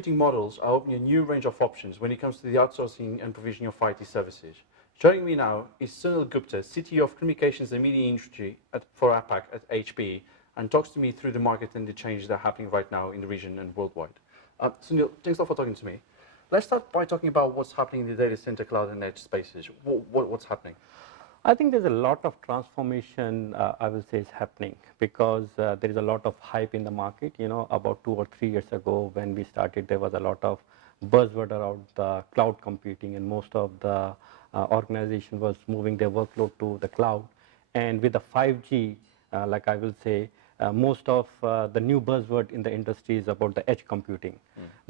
computing models are opening a new range of options when it comes to the outsourcing and provisioning of IT services. Joining me now is Sunil Gupta, CTO of Communications and Media Industry for APAC at HPE, and talks to me through the market and the changes that are happening right now in the region and worldwide. Sunil, thanks a lot for talking to me. Let's start by talking about what's happening in the data center, cloud, and edge spaces. What's happening? I think there's a lot of transformation, I will say, is happening because there is a lot of hype in the market. You know, about 2 or 3 years ago when we started, there was a lot of buzzword around the cloud computing, and most of the organization was moving their workload to the cloud. And with the 5G, like I will say, most of the new buzzword in the industry is about the edge computing.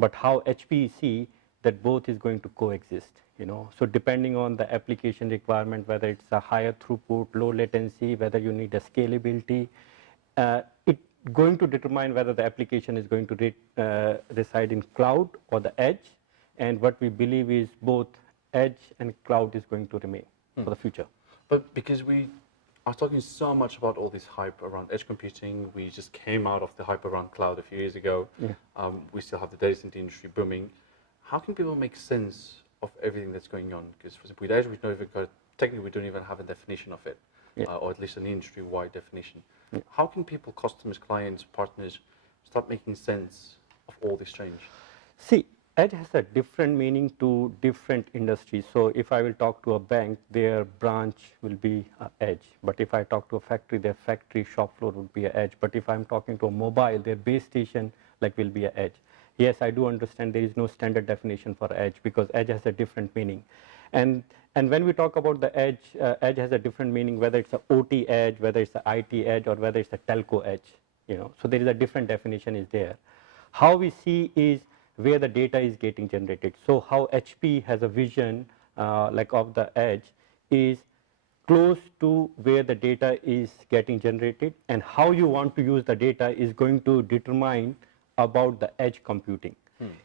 But how HPE see that both is going to coexist, you know. So depending on the application requirement, whether it's a higher throughput, low latency, whether you need a scalability, it's going to determine whether the application is going to reside in cloud or the edge. And what we believe is both edge and cloud is going to remain for the future. But because we are talking so much about all this hype around edge computing, we just came out of the hype around cloud a few years ago. We still have the data center industry booming. How can people make sense of everything that's going on? Because for example, with edge, we don't even technically we don't even have a definition of it, or at least an industry-wide definition. How can people, customers, clients, partners, start making sense of all this change? See, edge has a different meaning to different industries. So if I will talk to a bank, their branch will be an edge. But if I talk to a factory, their factory shop floor would be an edge. But if I'm talking to a mobile, their base station will be an edge. Yes, I do understand there is no standard definition for edge because edge has a different meaning. And when we talk about the edge, edge has a different meaning, whether it's an OT edge, whether it's an IT edge, or whether it's a telco edge. You know, so there is a different definition is there. How we see is where the data is getting generated. So how HPE has a vision of the edge is close to where the data is getting generated, and how you want to use the data is going to determine about the edge computing.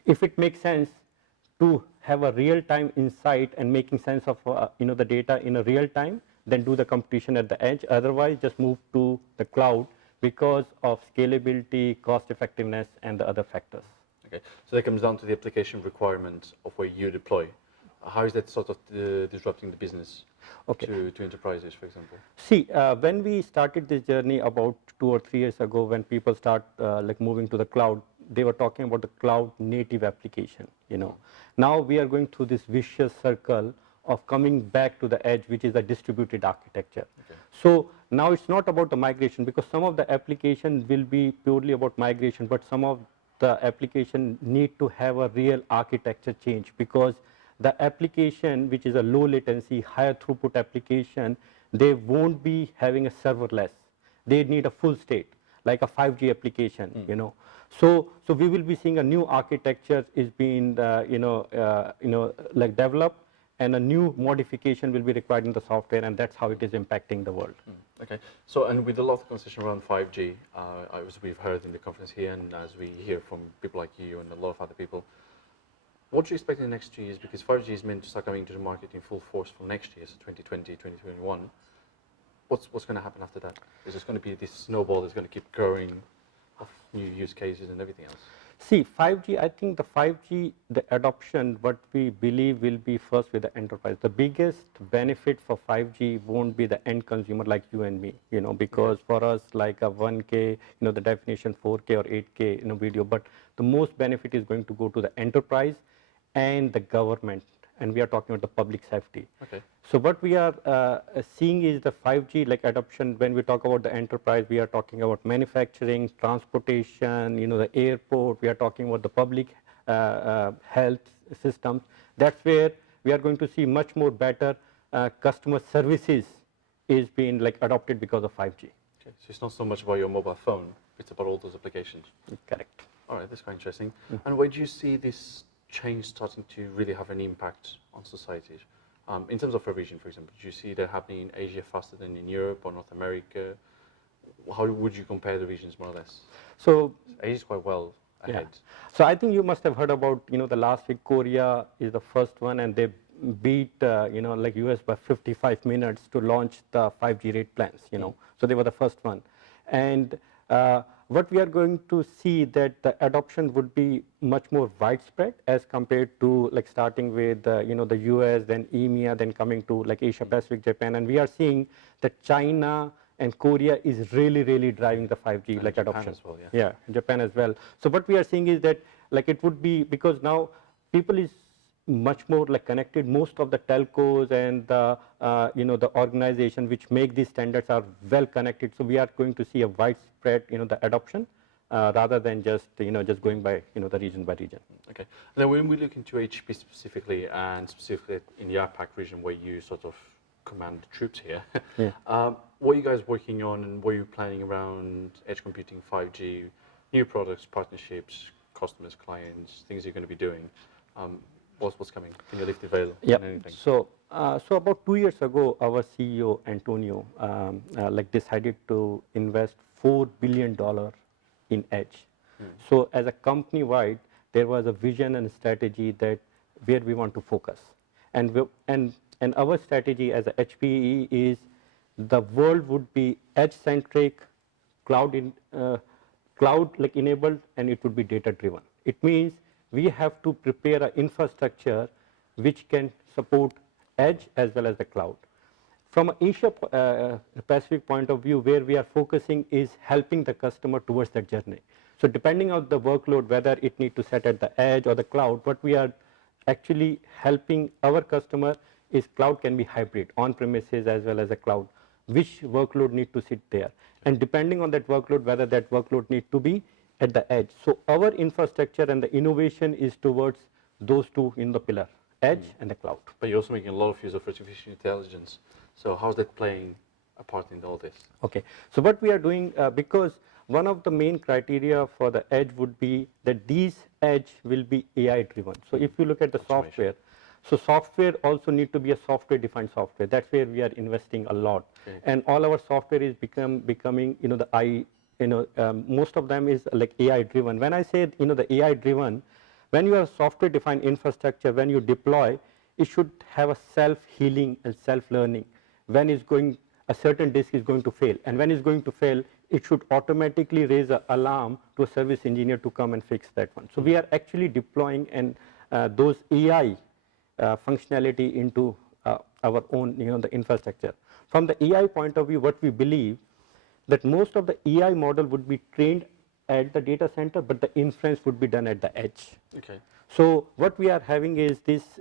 If it makes sense to have a real-time insight and making sense of the data in a real time, then do the computation at the edge. Otherwise, just move to the cloud because of scalability, cost effectiveness, and the other factors. Okay, so that comes down to the application requirements of where you deploy. How is that sort of disrupting the business to enterprises, for example? See, when we started this journey about 2 or 3 years ago, when people start moving to the cloud, they were talking about the cloud native application. You know, now we are going through this vicious circle of coming back to the edge, which is a distributed architecture. So now it's not about the migration, because some of the application will be purely about migration, but some of the application need to have a real architecture change, because the application which is a low latency, higher throughput application, they won't be having a serverless. They need a full state, like a 5G application, you know. So we will be seeing a new architecture is being, developed, and a new modification will be required in the software, and that's how it is impacting the world. Okay, so and with a lot of conversation around 5G, as we've heard in the conference here, and as we hear from people like you and a lot of other people, what do you expect in the next 2 years? Because 5G is meant to start coming to the market in full force from next year, so 2020, 2021. What's going to happen after that? Is this going to be this snowball that's going to keep growing of new use cases and everything else? See, 5G, I think the 5G, the adoption, what we believe will be first with the enterprise. The biggest benefit for 5G won't be the end consumer like you and me, you know, because for us, like a 1K, you know, the definition 4K or 8K, you know, video, but the most benefit is going to go to the enterprise and the government, and we are talking about the public safety. So what we are seeing is the 5G adoption. When we talk about the enterprise, we are talking about manufacturing, transportation, you know, the airport. We are talking about the public health systems. That's where we are going to see much more better customer services is being adopted because of 5G. Okay, so it's not so much about your mobile phone; it's about all those applications. Correct. All right, that's quite interesting. And where do you see this change starting to really have an impact on societies? In terms of provision, for example, do you see that happening in Asia faster than in Europe or North America? How would you compare the regions more or less? So Asia is quite well ahead. So I think you must have heard about, you know, the last week Korea is the first one, and they beat, US by 55 minutes to launch the 5G rate plans, you know. So they were the first one. And what we are going to see that the adoption would be much more widespread as compared to like starting with the US, then EMEA, then coming to like Asia Pacific, Japan, and we are seeing that China and Korea is really driving the 5G like Japan adoption. as well, yeah. Yeah, Japan as well. So what we are seeing is that like it would be, because now people is much more like connected. Most of the telcos and the the organization which make these standards are well connected. So we are going to see a widespread the adoption rather than just just going by the region by region. Okay. And then when we look into HP specifically, and specifically in the APAC region where you sort of command the troops here, Yeah. what are you guys working on, and what are you planning around edge computing, 5G, new products, partnerships, customers, clients, things you're going to be doing? What's coming? Can you lift the veil? Yeah. On anything? So about 2 years ago, our CEO Antonio like decided to invest $4 billion in edge. So as a company wide, there was a vision and strategy that where we want to focus, and our strategy as a HPE is the world would be edge centric, cloud like enabled, and it would be data driven. It means we have to prepare an infrastructure which can support edge as well as the cloud. From an Asia Pacific point of view, where we are focusing is helping the customer towards that journey. So depending on the workload, whether it need to set at the edge or the cloud, what we are actually helping our customer is cloud can be hybrid, on premises as well as a cloud, which workload need to sit there. And depending on that workload, whether that workload need to be at the edge. So our infrastructure and the innovation is towards those two in the pillar, edge and the cloud. But you're also making a lot of use of artificial intelligence. So how's that playing a part in all this? Okay. So what we are doing, because one of the main criteria for the edge would be that these edge will be AI driven. So if you look at the software, so software also need to be a software defined software. That's where we are investing a lot. Okay. And all our software is becoming most of them is like AI driven. When I say the AI driven, when you are software defined infrastructure, when you deploy, it should have a self healing and self learning. When it's going, a certain disk is going to fail, and when it's going to fail, it should automatically raise an alarm to a service engineer to come and fix that one. So we are actually deploying and those AI functionality into our own the infrastructure. From the AI point of view, what we believe that most of the AI model would be trained at the data center, but the inference would be done at the edge. Okay. So what we are having is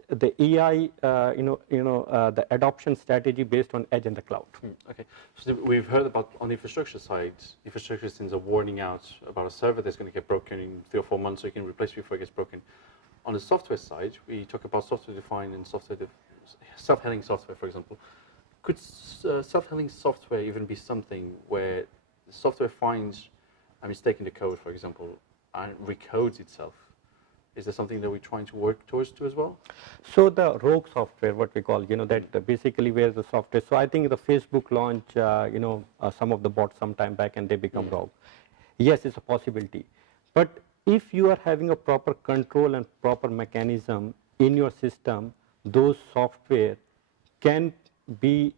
the AI the adoption strategy based on edge and the cloud. Okay. So we've heard about on the infrastructure side, infrastructure sends a warning out about a server that's going to get broken in 3 or 4 months, so you can replace it before it gets broken. On the software side, we talk about software defined and self-healing software, for example. Could self-healing software even be something where the software finds a mistake in the code, for example, and recodes itself? Is there something that we're trying to work towards as well? So the rogue software, what we call, that basically where the software. So I think the Facebook launch, some of the bots some time back and they become rogue. Yes, it's a possibility. But if you are having a proper control and proper mechanism in your system, those software can be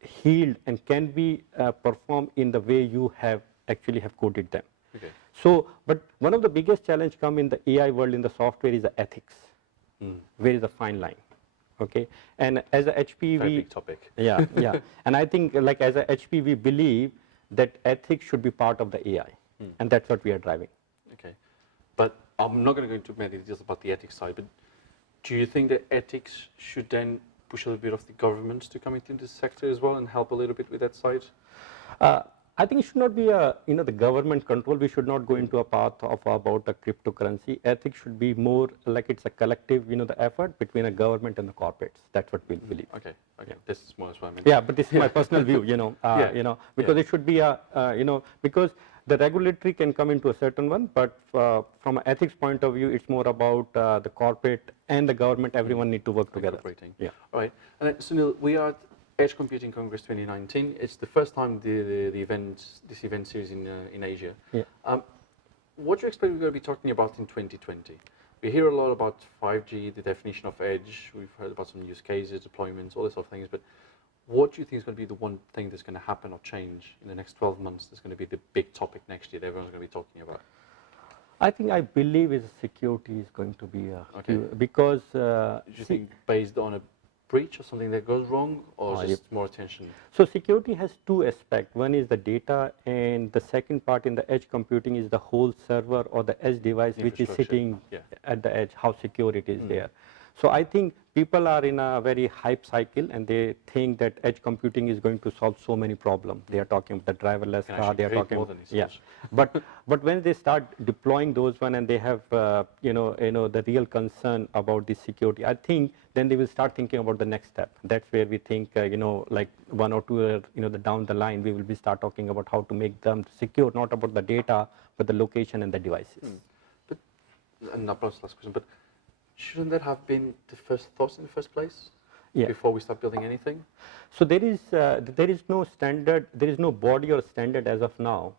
healed and can be performed in the way you have actually have coded them. Okay. So, but one of the biggest challenge come in the AI world in the software is the ethics. Where is the fine line? Okay, and as a HPE, very big topic. Yeah. And I think like as a HPE, we believe that ethics should be part of the AI, and that's what we are driving. Okay, but I'm not going to go into many details about the ethics side, but do you think that ethics should then push a little bit of the governments to come into this sector as well and help a little bit with that side? I think it should not be the government control. We should not go into a path of about a cryptocurrency. Ethics should be more like it's a collective, the effort between a government and the corporates. That's what we believe. Okay. This is more as well. Yeah, but this is my personal view, because it should be because the regulatory can come into a certain one, but from an ethics point of view, it's more about the corporate and the government. Everyone need to work together. Yeah. All right. And then, Sunil, we are at Edge Computing Congress 2019. It's the first time this event series in Asia. Yeah. What do you expect we're going to be talking about in 2020? We hear a lot about 5G, the definition of edge. We've heard about some use cases, deployments, all this sort of things. But What do you think is going to be the one thing that's going to happen or change in the next 12 months that's going to be the big topic next year that everyone's going to be talking about? I believe is security is going to be because do you think based on a breach or something that goes wrong, or just more attention? So security has two aspects. One is the data, and the second part in the edge computing is the whole server or the edge device which is sitting at the edge, how secure it is there. So I think people are in a very hype cycle, and they think that edge computing is going to solve so many problems. They are talking about the driverless car. They are talking, but when they start deploying those one, and they have the real concern about the security, I think then they will start thinking about the next step. That's where we think like 1 or 2 years down the line, we will be start talking about how to make them secure, not about the data but the location and the devices. But and not last question, but shouldn't that have been the first thoughts in the first place before we start building anything? So there is no standard, there is no body or standard as of now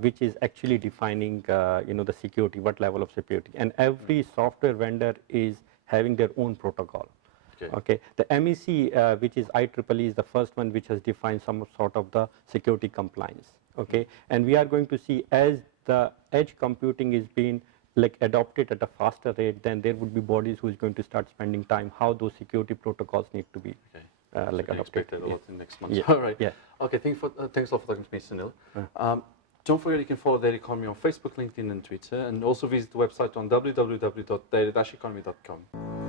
which is actually defining the security, what level of security, and every software vendor is having their own protocol. Okay. The MEC, which is IEEE, is the first one which has defined some sort of the security compliance. Okay, and we are going to see as the edge computing is being adopted at a faster rate, then there would be bodies who is going to start spending time how those security protocols need to be adopted. Expect a lot in next month. All right. Okay. Thanks a lot for talking to me, Sunil. Don't forget you can follow Data Economy on Facebook, LinkedIn, and Twitter, and also visit the website on www.data-economy.com.